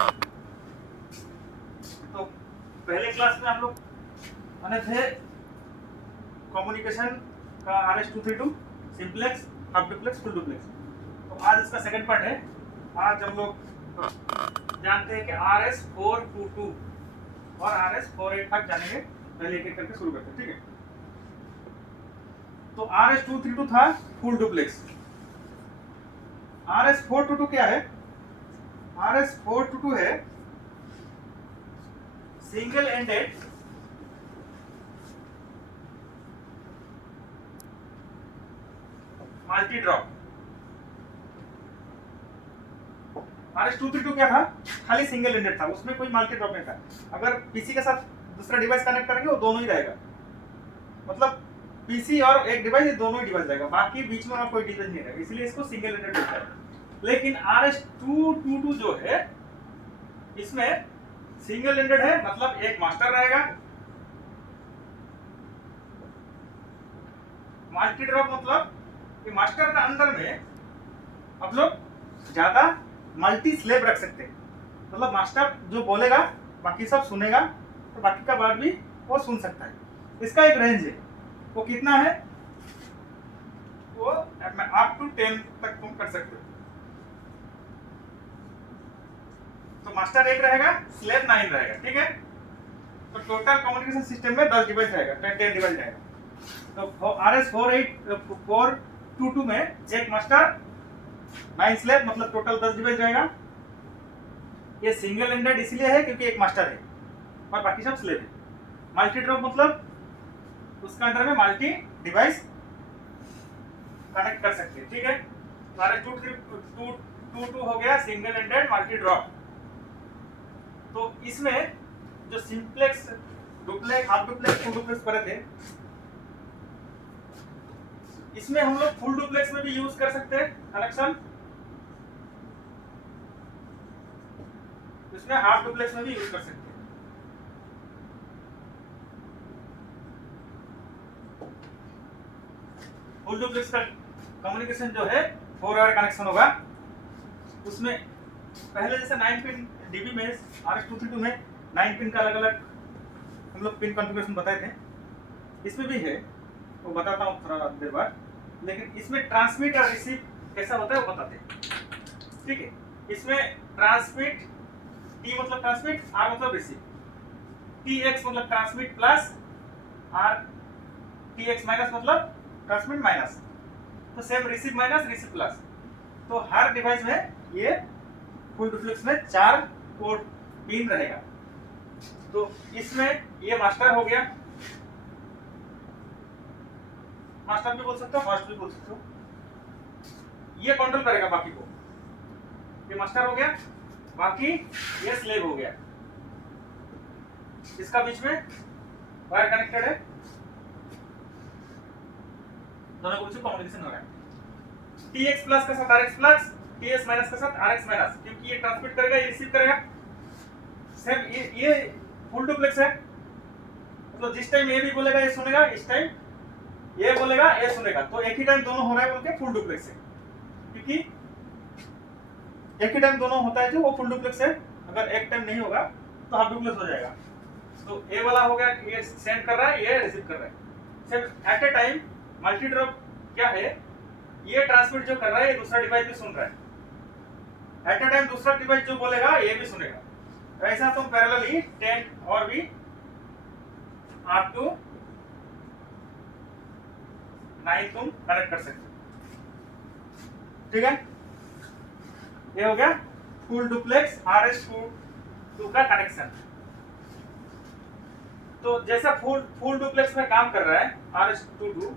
तो पहले क्लास में हम लोग बने थे कम्युनिकेशन का RS-232 simplex, half duplex, full duplex. तो आज इसका सेकंड पार्ट है। आज हम लोग जानते हैं कि RS-422 और RS-485 जानेंगे। पहले एक एक करके शुरू करते हैं, ठीक है। तो RS-232 था फुल डुप्लेक्स। RS-422 क्या है? RS-422 है single ended multi drop. RS-232 क्या था? खाली सिंगल एंडेड था, उसमें कोई मल्टी ड्रॉप नहीं था। अगर पीसी के साथ दूसरा डिवाइस कनेक्ट करेंगे वो दोनों ही रहेगा, मतलब पीसी और एक डिवाइस, ये दोनों ही डिवाइस रहेगा, बाकी बीच में और कोई डिवाइस नहीं रहेगा, इसलिए इसको सिंगल एंडेड बोलते हैं। लेकिन RS-222 जो है इसमें सिंगल एंडेड है, मतलब एक मास्टर रहेगा, मल्टी ड्रॉप मतलब कि मास्टर का अंदर में आप लोग ज्यादा मल्टी स्लेव रख सकते हैं, मतलब मास्टर जो बोलेगा बाकी सब सुनेगा, तो बाकी का बात भी वो सुन सकता है। इसका एक रेंज है, वो कितना है? वो अप टू 10 तक तुम कर सकते हो। तो मास्टर एक रहेगा, स्लेव 9 रहेगा, ठीक है। तो टोटल कम्युनिकेशन सिस्टम में 10 डिवाइस रहेगा, 10 डिवाइस रहेगा। तो RS-422 में एक मास्टर 9 स्लेव, मतलब टोटल 10 डिवाइस रहेगा। ये सिंगल एंडेड इसलिए है क्योंकि एक मास्टर है और बाकी सब स्लेव है। मल्टी ड्रॉप मतलब उसका अंदर में मल्टी डिवाइस कनेक्ट कर सकते हैं, ठीक है। तो RS-222 हो गया सिंगल एंडेड मल्टी ड्रॉप। तो इसमें जो simplex, duplex, half duplex, full duplex पढ़े थे, इसमें हम लोग फुल डुप्लेक्स में भी यूज कर सकते हैं कनेक्शन, इसमें हाफ डुप्लेक्स में भी यूज कर सकते हैं। फुल डुप्लेक्स का कम्युनिकेशन जो है 4 वायर कनेक्शन होगा। उसमें पहले जैसे 9 पिन डीबी में RS-232 में 9 पिन का अलग अलग हम लोग पिन कॉन्फ़िगरेशन बताए थे, इसमें भी है, वो बताता हूँ थोड़ा देर बाद। लेकिन इसमें ट्रांसमिट और रिसीव कैसा होता है वो बताते हैं, ठीक है। इसमें ट्रांसमिट, T मतलब ट्रांसमिट, R मतलब रिसीव, TX मतलब transmit plus, R TX minus मतलब ट्रांसमिट माइनस, तो same receive minus receive plus. तो हर डिवाइस में ये फुल डुप्लेक्स में 4 पोर्ट पिन रहेगा। तो इसमें ये मास्टर हो गया, मास्टर भी बोल सकते हो, होस्ट भी बोल सकते हो, ये कंट्रोल करेगा बाकी को। ये मास्टर हो गया, बाकी ये स्लेव हो गया। इसका बीच में वायर कनेक्टेड है, दोनों के बीच कम्युनिकेशन हो रहा है। TX प्लस के साथ RX प्लस, TS माइनस के साथ RX माइनस, क्योंकि ये ट्रांसमिट करेगा, ये रिसीव करेगा। सेम ये फुल डुप्लेक्स है, तो जिस टाइम ये भी बोलेगा ये सुनेगा, इस टाइम ये बोलेगा ये सुनेगा, तो एक ही टाइम दोनों हो रहा है बोल के फुल डुप्लेक्स है। क्योंकि एक ही टाइम दोनों होता है जो वो फुल डुप्लेक्स है, अगर एक टाइम नहीं होगा तो हाफ डुप्लेक्स हो जाएगा। तो ये वाला हो गया, ये सेंड कर रहा है, ये रिसीव कर रहा है। Same at a time multi drop क्या है? ये ट्रांसमिट जो कर रहा है ये दूसरा डिवाइस भी सुन रहा है, एट ए टाइम दूसरा डिवाइस जो बोलेगा ये भी सुनेगा। ऐसा तुम पैरेलली 10 और भी अप टू 9 तुम कनेक्ट कर सकते हो, ठीक है। ये हो गया फुल डुप्लेक्स RS-222 का कनेक्शन। तो जैसा फुल डुप्लेक्स में काम कर रहा है RS-222,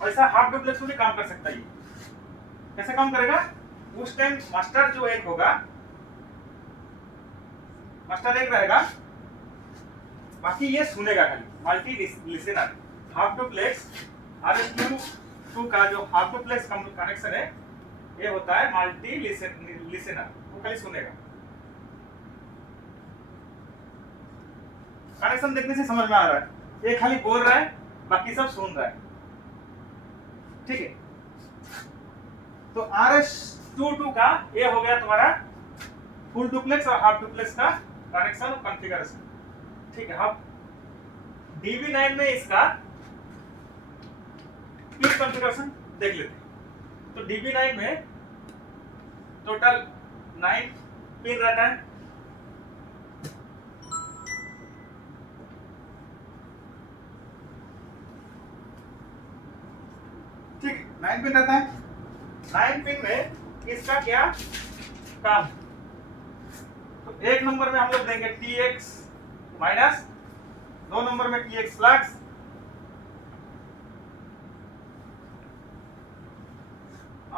वैसा हाफ डुप्लेक्स में भी काम कर सकता है। ये कैसे काम करेगा? उस टाइम मास्टर जो एक होगा, मास्टर एक रहेगा, बाकी ये सुनेगा खाली, multi listener. Half duplex RS-222 का जो हाफ डुप्लेक्स कनेक्शन है ये होता है मल्टी लिसनर, वो खाली सुनेगा। कनेक्शन देखने से समझ में आ रहा है, ये खाली बोल रहा है, बाकी सब सुन रहा है, ठीक है। तो RS-222 का ये हो गया तुम्हारा फुल डुप्लेक्स और हाफ डुप्लेक्स का कनेक्शन और कॉन्फ़िगरेशन। ठीक है, अब DB9 में इसका पिन कॉन्फ़िगरेशन देख लेते हैं। तो DB9 में टोटल 9 पिन रहता है। ठीक है, 9 पिन रहता है। 9 पिन में इसका क्या काम? तो एक नंबर में हम लोग देंगे TX माइनस, 2 नंबर में TX plus,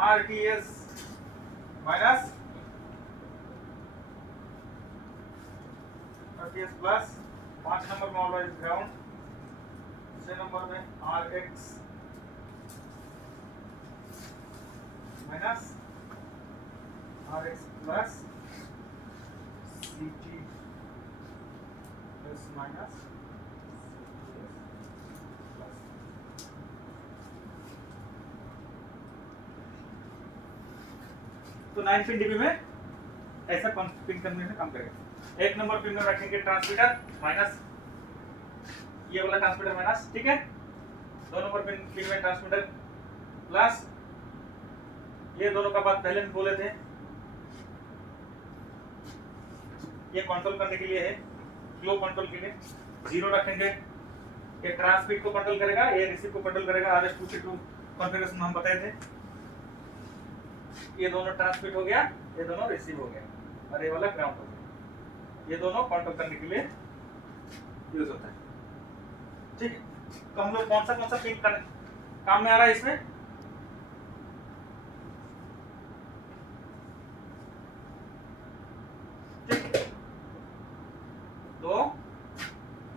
RTS minus, RTS plus, 5 number में ऑलवेज ग्राउंड, 6 नंबर में RX minus, RX plus, CT plus minus, तो 9 पिन DB में ऐसा पिन कॉम्बिनेशन काम करेगा। एक नंबर पिन में रखेंगे ट्रांसमीटर माइनस, ये वाला ट्रांसमीटर माइनस, ठीक है। 2 नंबर पिन में ट्रांसमीटर प्लस, ये दोनों का बात पहले भी बोले थे, ये कंट्रोल करने के लिए है, फ्लो कंट्रोल के लिए। 0 रखेंगे, ये ट्रांसमिट को कंट्रोल करेगा, ये रिसीव को कंट्रोल करेगा। RS-232 कॉन्फ़िगरेशन हम बताए थे। ये दोनों ट्रांसमिट हो गया, ये दोनों रिसीव हो गया, और ये वाला ग्राउंड हो गया। ये दोनों कंट्रोल करने के लिए यूज होता है। ठीक है, तो हम लोग कौन सा पिन काम में आ रहा है इसमें? ठीक, 2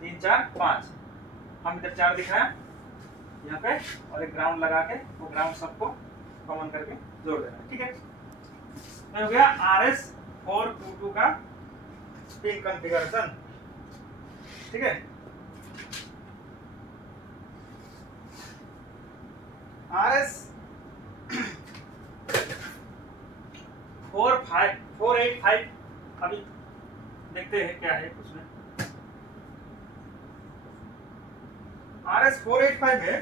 3 4 5, हम इधर 4 दिख रहा है यहाँ पे, और एक ग्राउंड लगा के वो ग्राउंड सबको कॉमन करके जोड़ देना है। ठीक है, तो हो गया RS-422 का पिन कॉन्फ़िगरेशन। ठीक है, RS-485 अभी देखते हैं क्या है उसमें। RS-485 में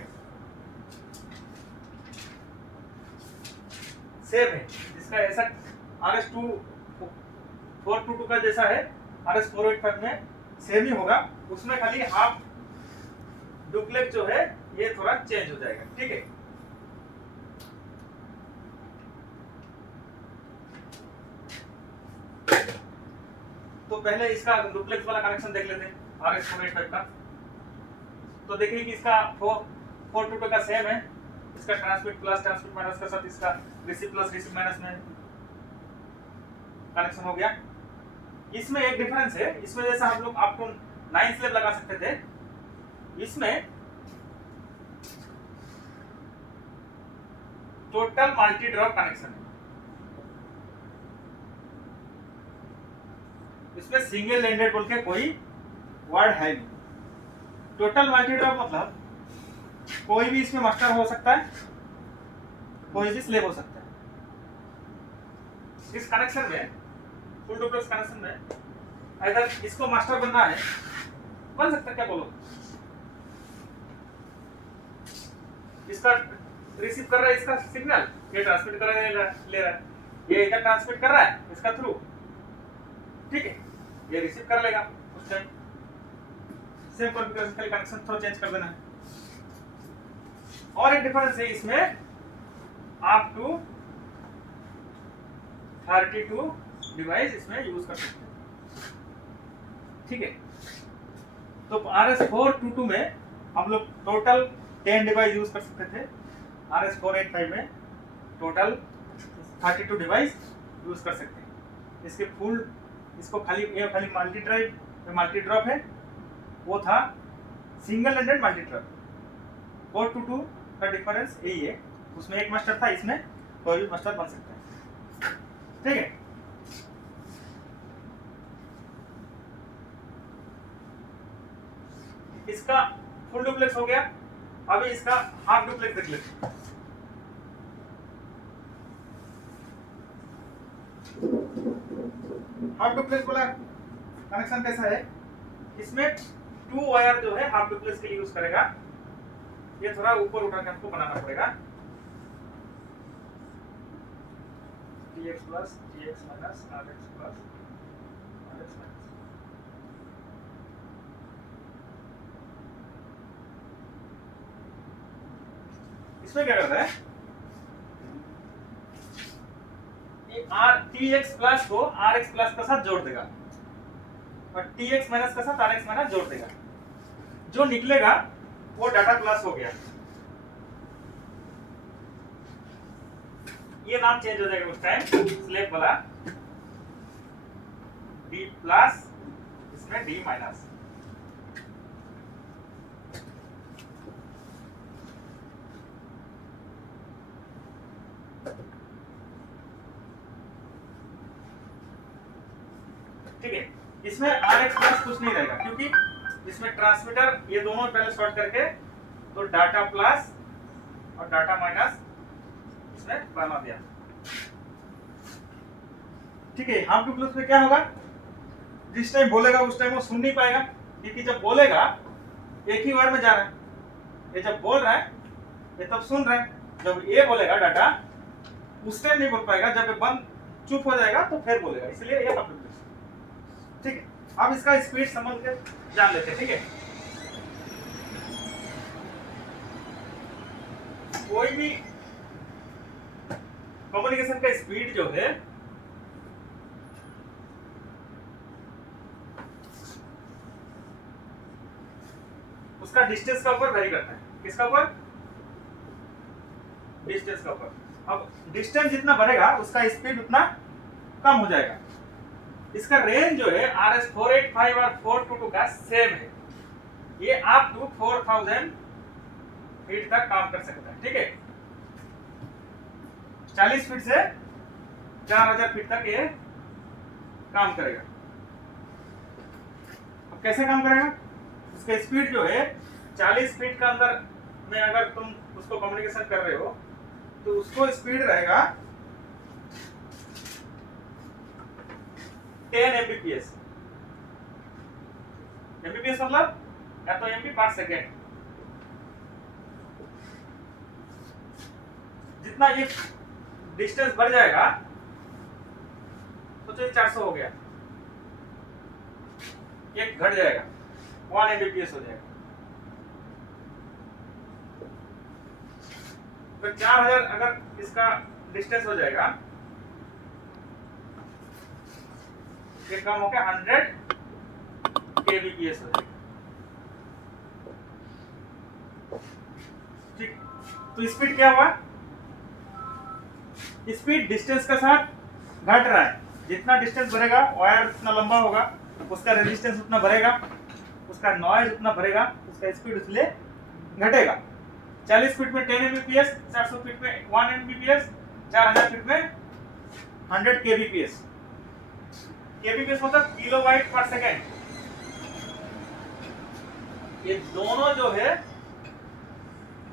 सेम है, इसका ऐसा RS-422 का जैसा है, RS-485 में सेम ही होगा। उसमें खाली हाफ डुप्लेक्स जो है ये थोड़ा चेंज हो जाएगा। ठीक है, तो पहले इसका डुप्लेक्स वाला कनेक्शन देख लेते हैं RS-485 का। तो देखिए कि इसका 422 का सेम है, इसका ट्रांसमिट प्लस ट्रांसमिट माइनस के साथ इसका रिसीव प्लस रिसीव माइनस में कनेक्शन हो गया। इसमें एक डिफरेंस है, इसमें जैसा हम लोग अप टू 9 स्लेब लगा सकते थे, इसमें टोटल मल्टी ड्रॉप कनेक्शन है। इसमें सिंगल एंडेड बोल के कोई वर्ड है नहीं। टोटल मल्टी ड्रॉप मतलब कोई भी इसमें मास्टर हो सकता है, कोई भी स्लेब हो सकता है। इस कनेक्शन में, फुल डुप्लेक्स कनेक्शन में, अगर इसको मास्टर बनना है, बन सकता है। क्या बोलो, इसका रिसीव कर रहा है इसका सिग्नल, ये ट्रांसमिट कर रहा है, ले रहा है, ये इधर ट्रांसमिट कर रहा है इसका थ्रू। ठीक है, ये रिसीव कर लेगा उस टाइम। सेम कॉन्फ़िगरेशन के लिए कनेक्शन थोड़ा चेंज कर देना है। और एक डिफरेंस है इसमें, अप टू 32 डिवाइस इसमें यूज कर सकते हैं। ठीक है, तो RS-422 में हम लोग टोटल 10 डिवाइस यूज कर सकते थे, RS-485 में टोटल 32 डिवाइस यूज कर सकते हैं। इसके फुल, इसको खाली मल्टी ड्रॉप है, वो था सिंगल एंडेड मल्टी ड्रॉप। 422 का डिफरेंस यही है, उसमें एक मास्टर था, इसमें कोई भी मास्टर बन सकता है। ठीक है, इसका फुल डुप्लेक्स हो गया। अभी इसका हाफ डुप्लेक्स देख लेते हैं। हाफ डुप्लेक्स वाला कनेक्शन कैसा है, इसमें 2 वायर जो है हाफ डुप्लेक्स के लिए यूज करेगा। ये थोड़ा ऊपर उठा के आपको बनाना पड़ेगा। tx plus tx minus rx plus rx minus. इसमें क्या करता है, tx प्लस को rx प्लस के साथ जोड़ देगा और tx माइनस के साथ rx माइनस जोड़ देगा। जो निकलेगा वो डाटा क्लास हो गया। ये नाम चेंज हो जाएगा उस टाइम, स्लैब वाला d प्लस, इसमें d माइनस। ठीक है, इसमें rx प्लस कुछ नहीं रहेगा क्योंकि इसमें ट्रांसमीटर ये दोनों पहले सॉर्ट करके तो डाटा प्लस और डाटा माइनस इसमें बना दिया। ठीक है, हाफ डुप्लेक्स में क्या होगा, जिस टाइम बोलेगा उस टाइम वो सुन नहीं पाएगा क्योंकि जब बोलेगा एक ही बार में जा रहा है। ये जब बोल रहा है ये तब सुन रहा है, जब ये बोलेगा डाटा उस टाइम नहीं बोल पाएगा, जब ये बंद चुप हो जाएगा तो फिर बोलेगा, इसलिए ये हाफ डुप्लेक्स। ठीक है, अब इसका स्पीड समझ के जान लेते हैं। ठीक है, कोई भी कम्युनिकेशन का स्पीड जो है उसका डिस्टेंस का ऊपर वेरी करता है। किसका ऊपर, डिस्टेंस का ऊपर। अब डिस्टेंस जितना बढ़ेगा उसका स्पीड उतना कम हो जाएगा। इसका रेंज जो है RS485 और 422 का सेम है, ये आप टू 4000 फीट तक काम कर सकता है। ठीक है, 40 फीट से 4000 फीट तक ये काम करेगा। अब कैसे काम करेगा, उसका स्पीड जो है 40 फीट का अंदर में अगर तुम उसको कम्युनिकेशन कर रहे हो तो उसको स्पीड रहेगा 10 Mbps। Mbps मतलब या तो MB पर सेकेंड। जितना ये डिस्टेंस बढ़ जाएगा तो 400 हो गया, एक घट जाएगा 1 Mbps हो जाएगा। तो 4000 अगर इसका डिस्टेंस हो जाएगा, ये कम हो गया 100 kbps हो जाएगा। ठीक, तो स्पीड क्या हुआ, स्पीड डिस्टेंस के साथ घट रहा है। जितना डिस्टेंस बढ़ेगा वायर उतना लंबा होगा, उसका रेजिस्टेंस उतना बढ़ेगा, उसका नॉइज उतना बढ़ेगा, उसका स्पीड इसलिए घटेगा। 40 फीट में 10 Mbps, 400 फीट में 1 Mbps, 4000 फीट में 100 kbps। kbps मतलब किलोबाइट पर सेकेंड। ये दोनों जो है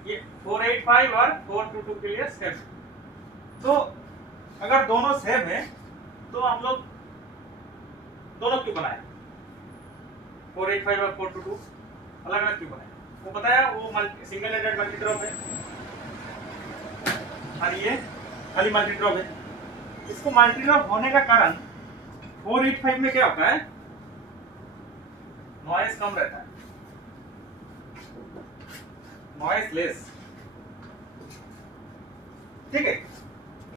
ये 485 और 422 के लिए सेम। तो अगर दोनों सेम है तो हम लोग दोनों क्यों बनाए, 485 और 422 अलग अलग क्यों बनाए, वो बताया, वो सिंगल एडेड मल्टी ड्रॉप है और ये खाली मल्टी ड्रॉप है। इसको मल्टी ड्रॉप होने का कारण 485 में क्या होता है, नॉइज कम रहता है, नॉइज लेस। ठीक है,